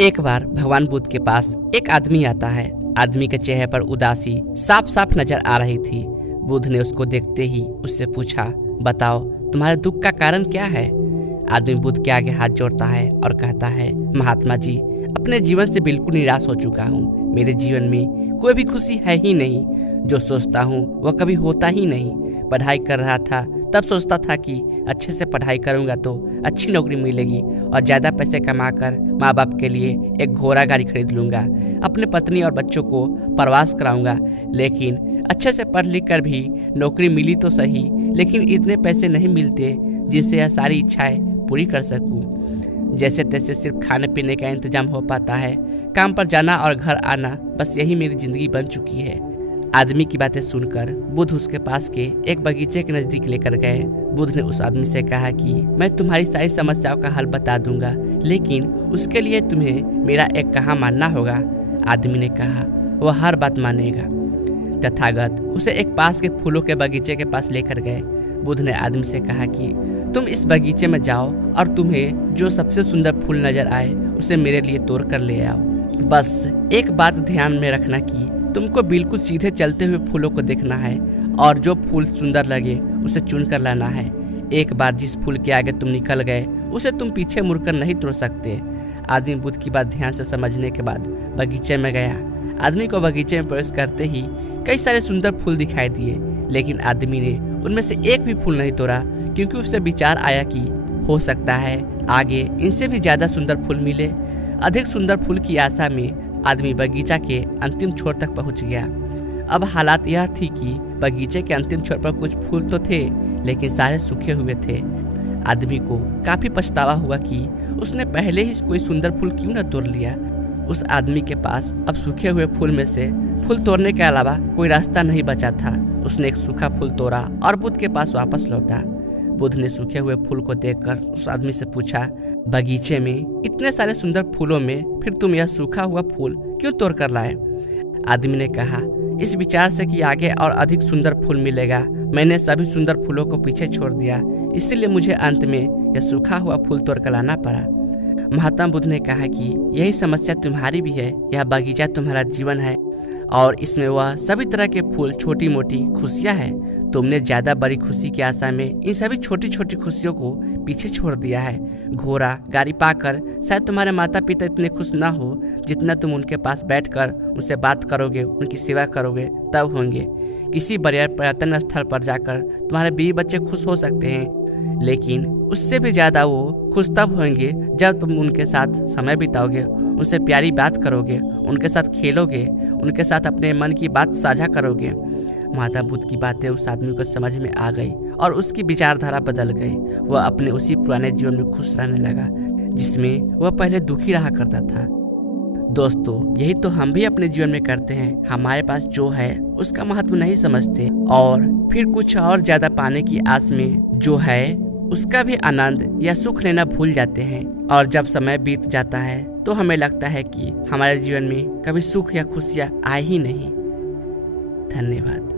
एक बार भगवान बुद्ध के पास एक आदमी आता है। आदमी के चेहरे पर उदासी साफ साफ नजर आ रही थी। बुद्ध ने उसको देखते ही उससे पूछा, बताओ तुम्हारे दुख का कारण क्या है। आदमी बुद्ध के आगे हाथ जोड़ता है और कहता है, महात्मा जी, अपने जीवन से बिल्कुल निराश हो चुका हूँ। मेरे जीवन में कोई भी खुशी है ही नहीं। जो सोचता हूँ वह कभी होता ही नहीं। पढ़ाई कर रहा था तब सोचता था कि अच्छे से पढ़ाई करूंगा तो अच्छी नौकरी मिलेगी और ज़्यादा पैसे कमाकर माँ बाप के लिए एक घोड़ा गाड़ी खरीद लूँगा। अपने पत्नी और बच्चों को प्रवास कराऊंगा। लेकिन अच्छे से पढ़ लिख कर भी नौकरी मिली तो सही, लेकिन इतने पैसे नहीं मिलते जिससे यह सारी इच्छाएं पूरी कर सकूं। जैसे तैसे सिर्फ खाने पीने का इंतजाम हो पाता है। काम पर जाना और घर आना, बस यही मेरी ज़िंदगी बन चुकी है। आदमी की बातें सुनकर बुद्ध उसके पास के एक बगीचे के नज़दीक लेकर गए। बुद्ध ने उस आदमी से कहा कि मैं तुम्हारी सारी समस्याओं का हल बता दूंगा, लेकिन उसके लिए तुम्हें मेरा एक कहा मानना होगा। आदमी ने कहा, वह हर बात मानेगा। तथागत उसे एक पास के फूलों के बगीचे के पास लेकर गए। बुद्ध ने आदमी से कहा कि तुम इस बगीचे में जाओ और तुम्हें जो सबसे सुंदर फूल नजर आए उसे मेरे लिए तोड़ कर ले आओ। बस एक बात ध्यान में रखना कि तुमको बिल्कुल सीधे चलते हुए फूलों को देखना है और जो फूल सुंदर लगे उसे चुन कर लाना है। एक बार जिस फूल के आगे तुम निकल गए उसे तुम पीछे मुड़कर नहीं तोड़ सकते। आदमी बुद्ध की बात ध्यान से समझने के बाद बगीचे में गया। आदमी को बगीचे में प्रवेश करते ही कई सारे सुंदर फूल दिखाई दिए, लेकिन आदमी ने उनमें से एक भी फूल नहीं तोड़ा, क्योंकि उसे विचार आया कि हो सकता है आगे इनसे भी ज़्यादा सुंदर फूल मिले। अधिक सुंदर फूल की आशा में आदमी बगीचा के अंतिम छोर तक पहुंच गया। अब हालात यह थी कि बगीचे के अंतिम छोर पर कुछ फूल तो थे, लेकिन सारे सूखे हुए थे। आदमी को काफी पछतावा हुआ कि उसने पहले ही कोई सुंदर फूल क्यों न तोड़ लिया। उस आदमी के पास अब सूखे हुए फूल में से फूल तोड़ने के अलावा कोई रास्ता नहीं बचा था। उसने एक सूखा फूल तोड़ा और बुद्ध के पास वापस लौटा। बुद्ध ने सूखे हुए फूल को देखकर उस आदमी से पूछा, बगीचे में इतने सारे सुंदर फूलों में फिर तुम यह सूखा हुआ फूल क्यों तोड़ कर लाए। आदमी ने कहा, इस विचार से कि आगे और अधिक सुंदर फूल मिलेगा, मैंने सभी सुंदर फूलों को पीछे छोड़ दिया, इसलिए मुझे अंत में यह सूखा हुआ फूल तोड़ कर लाना पड़ा। महात्मा बुद्ध ने कहा कि यही समस्या तुम्हारी भी है। यह बगीचा तुम्हारा जीवन है और इसमें वह सभी तरह के फूल, छोटी मोटी खुशियाँ है। तुमने ज्यादा बड़ी खुशी की आशा में इन सभी छोटी छोटी खुशियों को पीछे छोड़ दिया है। घोड़ा गाड़ी पाकर शायद तुम्हारे माता पिता इतने खुश ना हो जितना तुम उनके पास बैठकर उनसे बात करोगे, उनकी सेवा करोगे तब होंगे। किसी बड़े पर्यटन स्थल पर जाकर तुम्हारे बीवी बच्चे खुश हो सकते हैं, लेकिन उससे भी ज्यादा वो खुश तब होंगे जब तुम उनके साथ समय बिताओगे, उनसे प्यारी बात करोगे, उनके साथ खेलोगे, उनके साथ अपने मन की बात साझा करोगे। महात्मा बुद्ध की बातें उस आदमी को समझ में आ गई और उसकी विचारधारा बदल गई। वह अपने उसी पुराने जीवन में खुश रहने लगा जिसमें वह पहले दुखी रहा करता था। दोस्तों, यही तो हम भी अपने जीवन में करते हैं। हमारे पास जो है उसका महत्व नहीं समझते और फिर कुछ और ज्यादा पाने की आस में जो है उसका भी आनंद या सुख लेना भूल जाते हैं। और जब समय बीत जाता है तो हमें लगता है कि हमारे जीवन में कभी सुख या खुशियाँ आए ही नहीं। धन्यवाद।